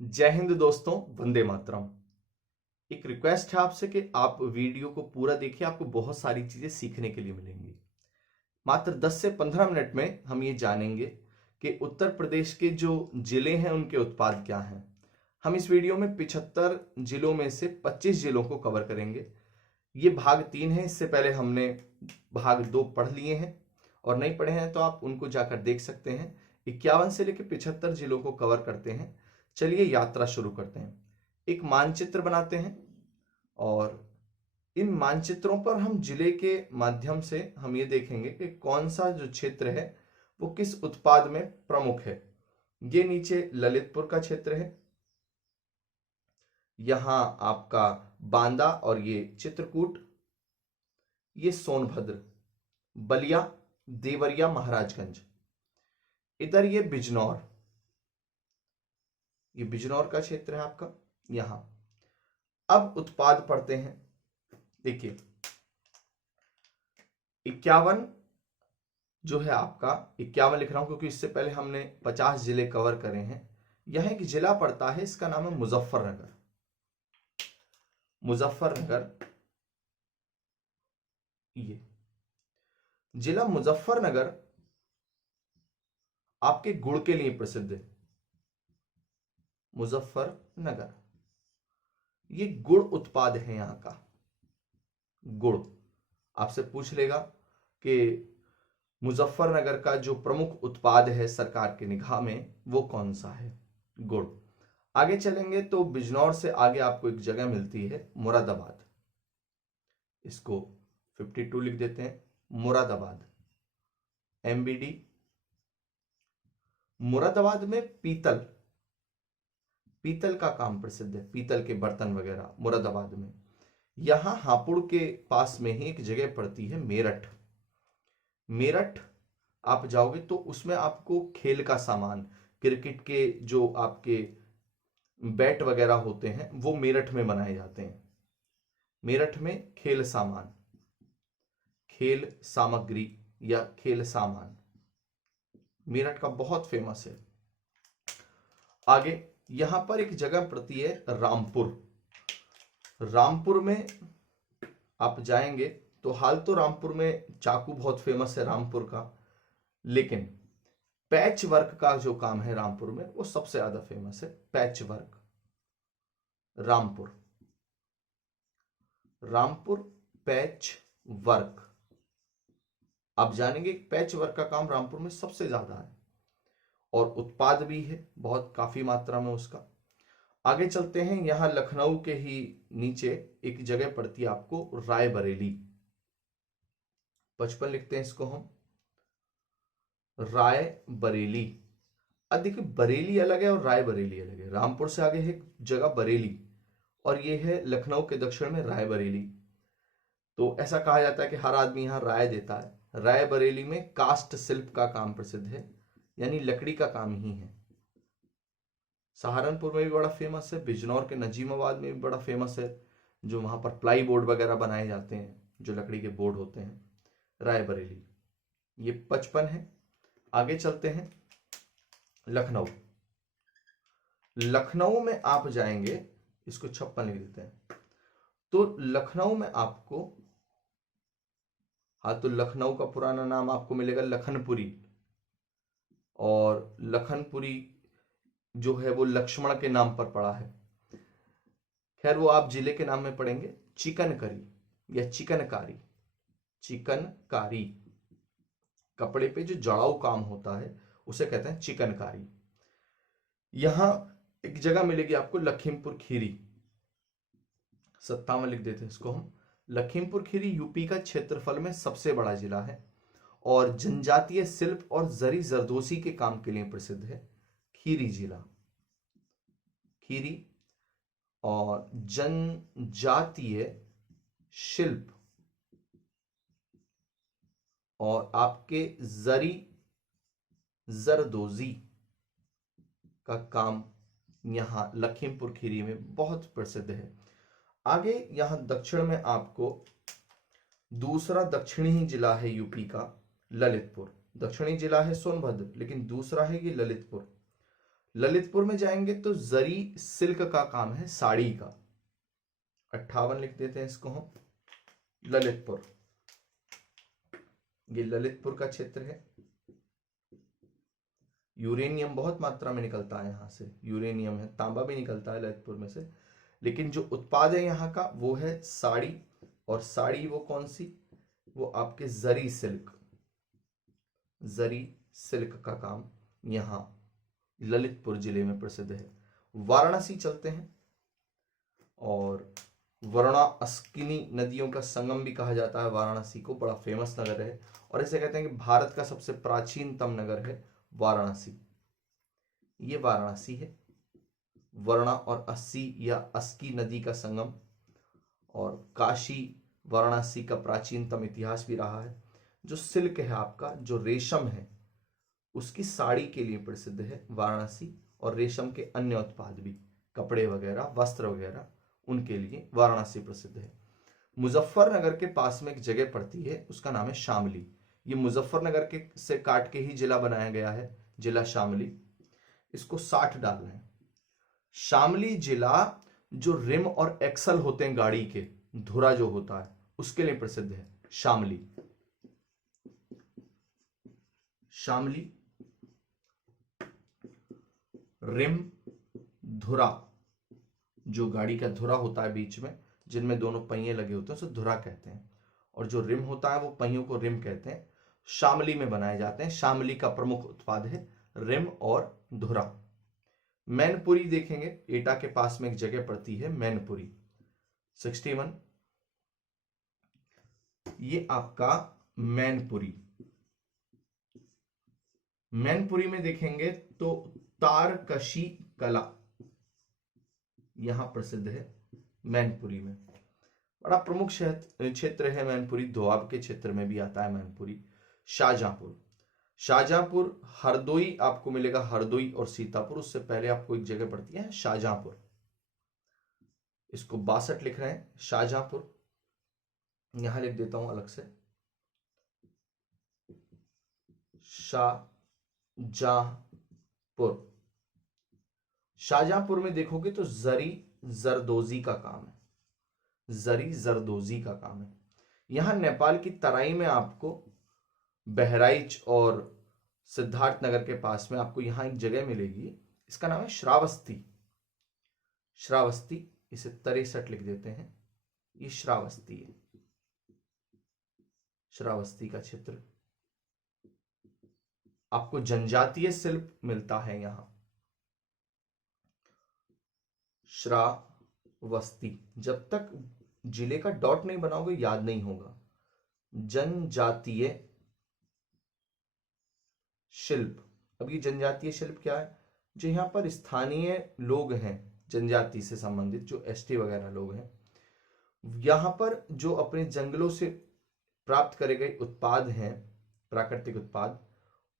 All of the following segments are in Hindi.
जय हिंद दोस्तों, वंदे मातरम। एक रिक्वेस्ट है आपसे कि आप वीडियो को पूरा देखिए, आपको बहुत सारी चीजें सीखने के लिए मिलेंगी। मात्र 10 से 15 मिनट में हम ये जानेंगे कि उत्तर प्रदेश के जो जिले हैं उनके उत्पाद क्या हैं। हम इस वीडियो में 75 जिलों में से 25 जिलों को कवर करेंगे। ये भाग 3 है। इससे पहले हमने भाग 2 पढ़ लिए हैं और नहीं पढ़े हैं तो आप उनको जाकर देख सकते हैं। 51 से लेकर 75 जिलों को कवर करते हैं। चलिए यात्रा शुरू करते हैं। एक मानचित्र बनाते हैं और इन मानचित्रों पर हम जिले के माध्यम से हम ये देखेंगे कि कौन सा जो क्षेत्र है वो किस उत्पाद में प्रमुख है। ये नीचे ललितपुर का क्षेत्र है, यहां आपका बांदा और ये चित्रकूट, ये सोनभद्र, बलिया, देवरिया, महाराजगंज। इधर ये बिजनौर, ये बिजनौर का क्षेत्र है आपका। यहां अब उत्पाद पढ़ते हैं। देखिए 51 जो है आपका, 51 लिख रहा हूं क्योंकि इससे पहले हमने 50 जिले कवर करे हैं। यह एक जिला पड़ता है, इसका नाम है मुजफ्फरनगर। मुजफ्फरनगर, ये जिला मुजफ्फरनगर आपके गुड़ के लिए प्रसिद्ध है। मुजफ्फरनगर ये गुड़ उत्पाद है यहां का। गुड़ आपसे पूछ लेगा कि मुजफ्फरनगर का जो प्रमुख उत्पाद है सरकार की निगाह में वो कौन सा है। गुड़। आगे चलेंगे तो बिजनौर से आगे आपको एक जगह मिलती है मुरादाबाद। इसको 52 लिख देते हैं, मुरादाबाद, MBD। मुरादाबाद में पीतल, पीतल का काम प्रसिद्ध है, पीतल के बर्तन वगैरह मुरादाबाद में। यहां हापुड़ के पास में ही एक जगह पड़ती है मेरठ। मेरठ आप जाओगे तो उसमें आपको खेल का सामान, क्रिकेट के जो आपके बैट वगैरह होते हैं वो मेरठ में बनाए जाते हैं। मेरठ में खेल सामान, खेल सामग्री या खेल सामान मेरठ का बहुत फेमस है। आगे यहां पर एक जगह पड़ती है रामपुर। रामपुर में आप जाएंगे तो हाल तो रामपुर में चाकू बहुत फेमस है रामपुर का, लेकिन पैच वर्क का जो काम है रामपुर में वो सबसे ज्यादा फेमस है। Patch work, Rampur, Rampur patch work. आप जानेंगे पैच वर्क का काम रामपुर में सबसे ज्यादा है और उत्पाद भी है बहुत, काफी मात्रा में उसका। आगे चलते हैं, यहां लखनऊ के ही नीचे एक जगह पड़ती है आपको रायबरेली। 55 लिखते हैं इसको हम, रायबरेली। अब देखिए बरेली अलग है और रायबरेली अलग है। रामपुर से आगे है जगह बरेली और ये है लखनऊ के दक्षिण में रायबरेली। तो ऐसा कहा जाता है कि हर आदमी यहां राय देता है। रायबरेली में कास्ट शिल्प का काम प्रसिद्ध है, यानी लकड़ी का काम ही है। सहारनपुर में भी बड़ा फेमस है, बिजनौर के नजीमाबाद में भी बड़ा फेमस है, जो वहां पर प्लाई बोर्ड वगैरह बनाए जाते हैं, जो लकड़ी के बोर्ड होते हैं। रायबरेली ये 55 है। आगे चलते हैं, लखनऊ। लखनऊ में आप जाएंगे, इसको 56 लिख देते हैं। तो लखनऊ में आपको, हाँ, तो लखनऊ का पुराना नाम आपको मिलेगा लखनपुरी, और लखनपुरी जो है वो लक्ष्मण के नाम पर पड़ा है। खैर वो आप जिले के नाम में पढ़ेंगे। चिकनकरी या चिकनकारी, चिकनकारी, कपड़े पे जो जड़ाऊ काम होता है उसे कहते हैं चिकनकारी। यहां एक जगह मिलेगी आपको लखीमपुर खीरी। 57 लिख देते हैं इसको हम। लखीमपुर खीरी यूपी का क्षेत्रफल में सबसे बड़ा जिला है और जनजातीय शिल्प और जरी जरदोसी के काम के लिए प्रसिद्ध है। खीरी जिला, खीरी और जनजातीय शिल्प और आपके जरी जरदोजी का काम यहां लखीमपुर खीरी में बहुत प्रसिद्ध है। आगे यहां दक्षिण में आपको दूसरा दक्षिणी ही जिला है यूपी का, ललितपुर। दक्षिणी जिला है सोनभद्र, लेकिन दूसरा है ये ललितपुर। ललितपुर में जाएंगे तो जरी सिल्क का काम है, साड़ी का। 58 लिख देते हैं इसको हम। ललितपुर, ये ललितपुर का क्षेत्र है। यूरेनियम बहुत मात्रा में निकलता है यहाँ से, यूरेनियम है, तांबा भी निकलता है ललितपुर में से, लेकिन जो उत्पाद है यहाँ का वो है साड़ी। और साड़ी वो कौन सी, वो आपके जरी सिल्क, जरी सिल्क का काम यहाँ ललितपुर जिले में प्रसिद्ध है। वाराणसी चलते हैं, और वरुणा अस्किनी नदियों का संगम भी कहा जाता है वाराणसी को, बड़ा फेमस नगर है। और इसे कहते हैं कि भारत का सबसे प्राचीनतम नगर है वाराणसी। ये वाराणसी है, वरुणा और अस्सी या अस्की नदी का संगम। और काशी वाराणसी का प्राचीनतम इतिहास भी रहा है। जो सिल्क है आपका, जो रेशम है, उसकी साड़ी के लिए प्रसिद्ध है वाराणसी, और रेशम के अन्य उत्पाद भी, कपड़े वगैरह, वस्त्र वगैरह, उनके लिए वाराणसी प्रसिद्ध है। मुजफ्फरनगर के पास में एक जगह पड़ती है, उसका नाम है शामली। ये मुजफ्फरनगर के से काट के ही जिला बनाया गया है, जिला शामली। इसको 60 डालना है। शामली जिला जो रिम और एक्सल होते हैं गाड़ी के, धुरा जो होता है, उसके लिए प्रसिद्ध है शामली। शामली, रिम, धुरा, जो गाड़ी का धुरा होता है बीच में, जिनमें दोनों पहिए लगे होते हैं, उसे धुरा कहते हैं। और जो रिम होता है वो पहियों को रिम कहते हैं। शामली में बनाए जाते हैं। शामली का प्रमुख उत्पाद है रिम और धुरा। मैनपुरी देखेंगे, एटा के पास में एक जगह पड़ती है मैनपुरी, 61। ये आपका मैनपुरी। मैनपुरी में देखेंगे तो तारकशी कला यहां प्रसिद्ध है मैनपुरी में। बड़ा प्रमुख क्षेत्र है मैनपुरी, दोआब के क्षेत्र में भी आता है मैनपुरी। शाहजहांपुर, शाहजहांपुर हरदोई आपको मिलेगा, हरदोई और सीतापुर, उससे पहले आपको एक जगह पड़ती है शाहजहांपुर। इसको 62 लिख रहे हैं, शाहजहांपुर। यहां लिख देता हूं अलग से, शाहजहांपुर। शाहजहांपुर में देखोगे तो जरी जरदोजी का काम है, जरी जरदोजी का काम है। यहां नेपाल की तराई में आपको बहराइच और सिद्धार्थनगर के पास में आपको यहां एक जगह मिलेगी, इसका नाम है श्रावस्ती। श्रावस्ती, इसे 63 लिख देते हैं, ये श्रावस्ती है, श्रावस्ती का क्षेत्र। आपको जनजातीय शिल्प मिलता है यहां, श्रावस्ती। जब तक जिले का डॉट नहीं बनाओगे याद नहीं होगा। जनजातीय शिल्प। अब ये जनजातीय शिल्प क्या है, जो यहाँ पर स्थानीय लोग हैं, जनजाति से संबंधित जो एसटी वगैरह लोग हैं, यहाँ पर जो अपने जंगलों से प्राप्त करे गए उत्पाद हैं, प्राकृतिक उत्पाद,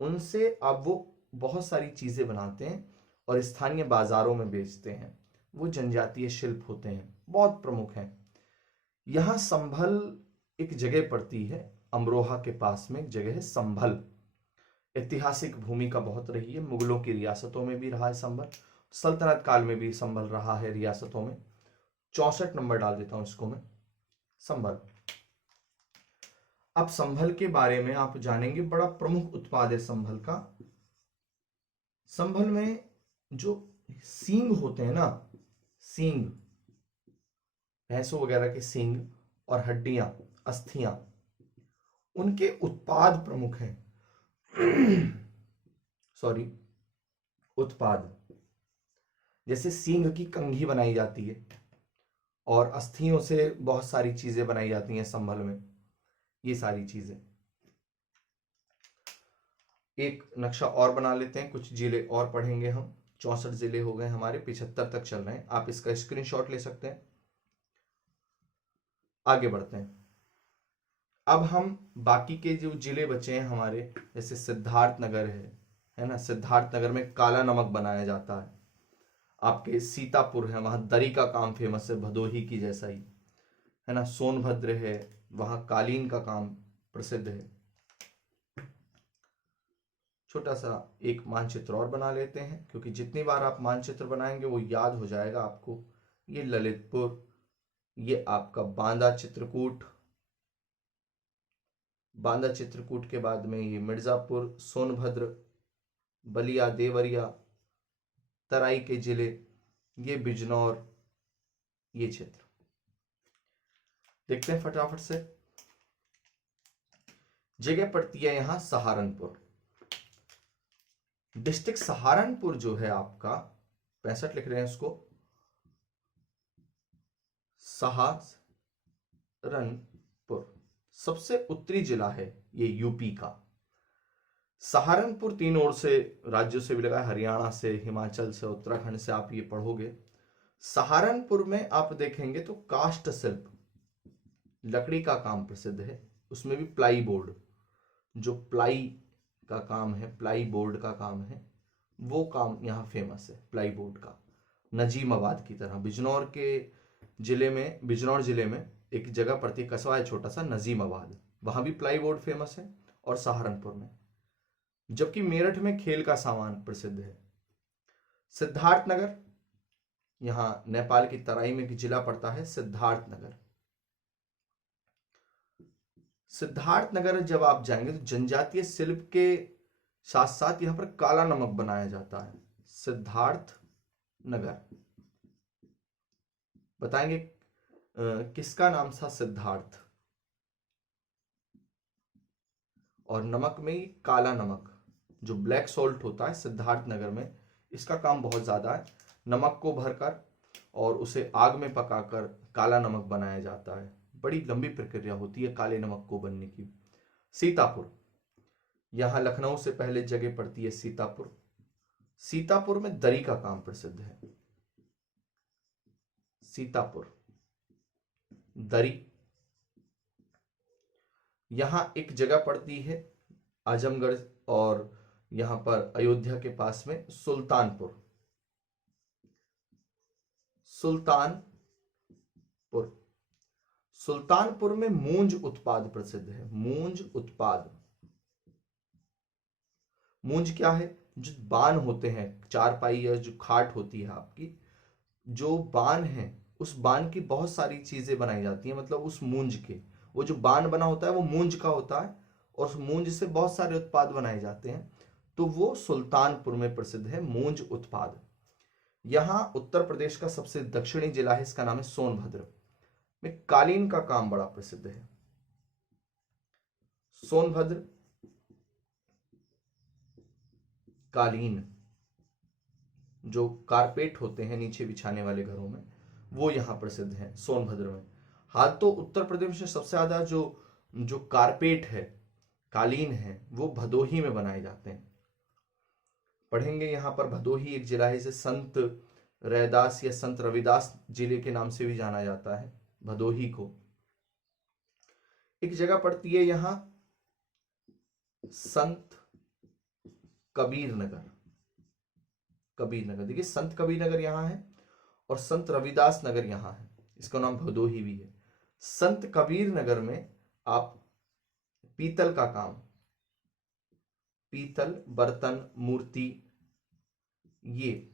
उनसे अब वो बहुत सारी चीजें बनाते हैं और स्थानीय बाजारों में बेचते हैं। वो जनजातीय शिल्प होते हैं, बहुत प्रमुख हैं। यहाँ संभल एक जगह पड़ती है, अमरोहा के पास में एक जगह है संभल। ऐतिहासिक भूमिका बहुत रही है, मुगलों की रियासतों में भी रहा है संभल, सल्तनत काल में भी संभल रहा है रियासतों में। 64 नंबर डाल देता हूं इसको मैं, संभल। अब संभल के बारे में आप जानेंगे, बड़ा प्रमुख उत्पाद है संभल का। संभल में जो सींग होते हैं ना, सींग, भैंसों वगैरह के सींग और हड्डियां, अस्थियां, उनके उत्पाद प्रमुख हैं। सॉरी, उत्पाद, जैसे सींग की कंघी बनाई जाती है और अस्थियों से बहुत सारी चीजें बनाई जाती हैं संभल में, ये सारी चीजें। एक नक्शा और बना लेते हैं, कुछ जिले और पढ़ेंगे हम। 64 जिले हो गए हमारे, 75 तक चल रहे हैं, आप इसका स्क्रीनशॉट ले सकते हैं। आगे बढ़ते हैं। अब हम बाकी के जो जिले बचे हैं हमारे, जैसे सिद्धार्थनगर है ना, सिद्धार्थनगर में काला नमक बनाया जाता है। आपके सीतापुर है, वहां दरी का काम फेमस है, भदोही की जैसा ही, है ना। सोनभद्र है, वहां कालीन का काम प्रसिद्ध है। छोटा सा एक मानचित्र और बना लेते हैं, क्योंकि जितनी बार आप मानचित्र बनाएंगे वो याद हो जाएगा आपको। ये ललितपुर, ये आपका बांदा चित्रकूट, बांदा चित्रकूट के बाद में ये मिर्जापुर, सोनभद्र, बलिया, देवरिया, तराई के जिले, ये बिजनौर, ये क्षेत्र। देखते हैं फटाफट से। जगह पड़ती है यहां सहारनपुर। डिस्ट्रिक्ट सहारनपुर जो है आपका 65 लिख रहे हैं उसको, सहारनपुर सबसे उत्तरी जिला है ये यूपी का। सहारनपुर 3 ओर से राज्यों से भी लगा है, हरियाणा से, हिमाचल से, उत्तराखंड से, आप ये पढ़ोगे। सहारनपुर में आप देखेंगे तो काष्ठ शिल्प, लकड़ी का काम प्रसिद्ध है, उसमें भी प्लाई बोर्ड, जो प्लाई का काम है, प्लाई बोर्ड का काम है, वो काम यहाँ फेमस है प्लाई बोर्ड का। नजीमाबाद की तरह बिजनौर जिले में एक जगह पड़ती है, कस्बा है छोटा सा नजीमाबाद, वहां भी प्लाई बोर्ड फेमस है, और सहारनपुर में। जबकि मेरठ में खेल का सामान प्रसिद्ध है। सिद्धार्थनगर, यहां नेपाल की तराई में एक जिला पड़ता है सिद्धार्थनगर। सिद्धार्थनगर जब आप जाएंगे तो जनजातीय शिल्प के साथ साथ यहां पर काला नमक बनाया जाता है। सिद्धार्थनगर, बताएंगे किसका नाम था सिद्धार्थ, और नमक में ही काला नमक जो ब्लैक सॉल्ट होता है सिद्धार्थनगर में, इसका काम बहुत ज्यादा है। नमक को भरकर और उसे आग में पकाकर काला नमक बनाया जाता है। बड़ी लंबी प्रक्रिया होती है काले नमक को बनने की। सीतापुर, यहां लखनऊ से पहले जगह पड़ती है सीतापुर। सीतापुर में दरी का काम प्रसिद्ध है। सीतापुर दरी। यहां एक जगह पड़ती है आजमगढ़ और यहां पर अयोध्या के पास में सुल्तानपुर। सुल्तानपुर, सुल्तानपुर में मूंज उत्पाद प्रसिद्ध है। मूंज उत्पाद, मूंज क्या है, जो बान होते हैं, चारपाई या जो खाट होती है आपकी, जो बान है उस बान की बहुत सारी चीजें बनाई जाती हैं। मतलब उस मूंज के, वो जो बान बना होता है वो मूंज का होता है, और उस मूंज से बहुत सारे उत्पाद बनाए जाते हैं। तो वो सुल्तानपुर में प्रसिद्ध है मूंज उत्पाद। यहां उत्तर प्रदेश का सबसे दक्षिणी जिला है, इसका नाम है सोनभद्र, में कालीन का काम बड़ा प्रसिद्ध है। सोनभद्र कालीन, जो कारपेट होते हैं नीचे बिछाने वाले घरों में, वो यहां प्रसिद्ध है सोनभद्र में। हाल तो उत्तर प्रदेश में सबसे ज्यादा जो कारपेट है, कालीन है, वो भदोही में बनाए जाते हैं। पढ़ेंगे यहां पर भदोही एक जिला है, इसे संत रैदास या संत रविदास जिले के नाम से भी जाना जाता है भदोही को। एक जगह पड़ती है यहां संत कबीर नगर। कबीर नगर, देखिए संत कबीर नगर यहां है और संत रविदास नगर यहां है, इसका नाम भदोही भी है। संत कबीर नगर में आप पीतल का काम, पीतल बर्तन मूर्ति, ये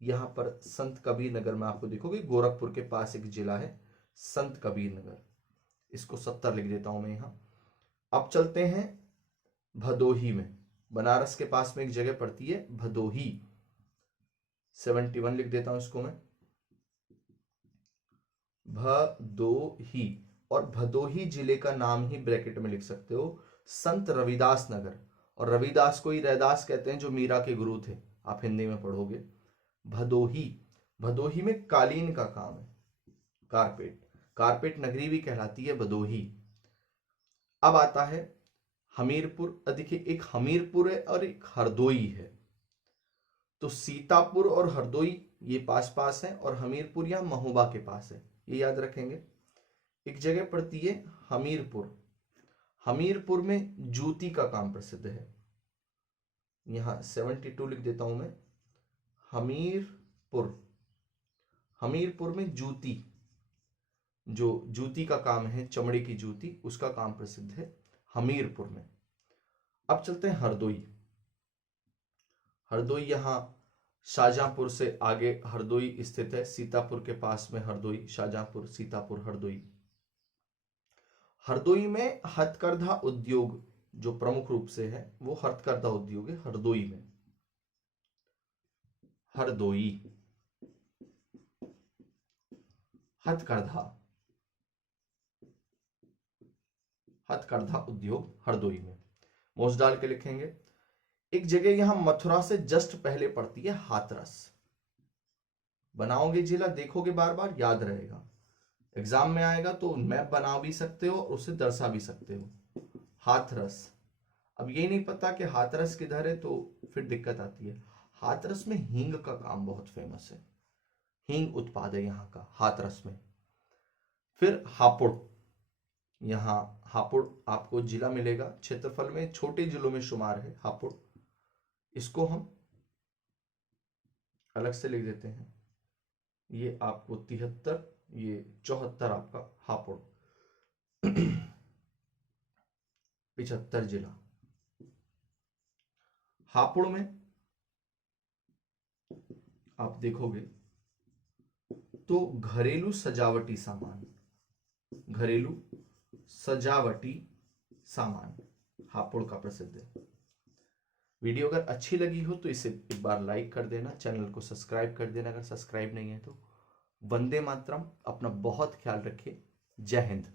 यहां पर संत कबीर नगर में आपको देखोगे। गोरखपुर के पास एक जिला है संत कबीर नगर, इसको 70 लिख देता हूं मैं यहां। अब चलते हैं भदोही में। बनारस के पास में एक जगह पड़ती है भदोही, 71 लिख देता हूं इसको मैं, भदोही। और भदोही जिले का नाम ही ब्रैकेट में लिख सकते हो, संत रविदास नगर। और रविदास को ही रैदास कहते हैं, जो मीरा के गुरु थे, आप हिंदी में पढ़ोगे। भदोही, भदोही में कालीन का काम है, कारपेट, कारपेट नगरी भी कहलाती है भदोही। अब आता है हमीरपुर। देखिए एक हमीरपुर है और एक हरदोई है, तो सीतापुर और हरदोई ये पास पास है, और हमीरपुर यहां महोबा के पास है, ये याद रखेंगे। एक जगह पड़ती है हमीरपुर। हमीरपुर में जूती का काम प्रसिद्ध है, यहां 72 लिख देता हूं मैं। हमीरपुर, हमीरपुर में जूती, जो जूती का काम है, चमड़े की जूती, उसका काम प्रसिद्ध है हमीरपुर में। अब चलते हैं हरदोई। हरदोई यहाँ शाहजहांपुर से आगे हरदोई स्थित है, सीतापुर के पास में हरदोई, शाहजहांपुर, सीतापुर, हरदोई। हरदोई में हथकरघा उद्योग जो प्रमुख रूप से है वो हथकरघा उद्योग है हरदोई में। हरदोई हथकरघा हथकरघा उद्योग हरदोई में। मोस्ट डाल के लिखेंगे। एक जगह यहां मथुरा से जस्ट पहले पड़ती है हाथरस। बनाओगे जिला, देखोगे बार बार, याद रहेगा। एग्जाम में आएगा तो मैप बना भी सकते हो और उसे दर्शा भी सकते हो। हाथरस। अब ये नहीं पता कि हाथरस किधर है तो फिर दिक्कत आती है। हाथरस में हींग का काम बहुत फेमस है, हींग उत्पाद है यहाँ का हाथरस में। फिर हापुड़, यहाँ हापुड़ आपको जिला मिलेगा, क्षेत्रफल में छोटे जिलों में शुमार है हापुड़। इसको हम अलग से लिख देते हैं, ये आपको 73, ये 74 आपका हापुड़। 75 जिला। हापुड़ में आप देखोगे तो घरेलू सजावटी सामान, घरेलू सजावटी सामान हापुड़ का प्रसिद्ध है। वीडियो अगर अच्छी लगी हो तो इसे एक बार लाइक कर देना, चैनल को सब्सक्राइब कर देना अगर सब्सक्राइब नहीं है तो। वंदे मातरम। अपना बहुत ख्याल रखिए। जय हिंद।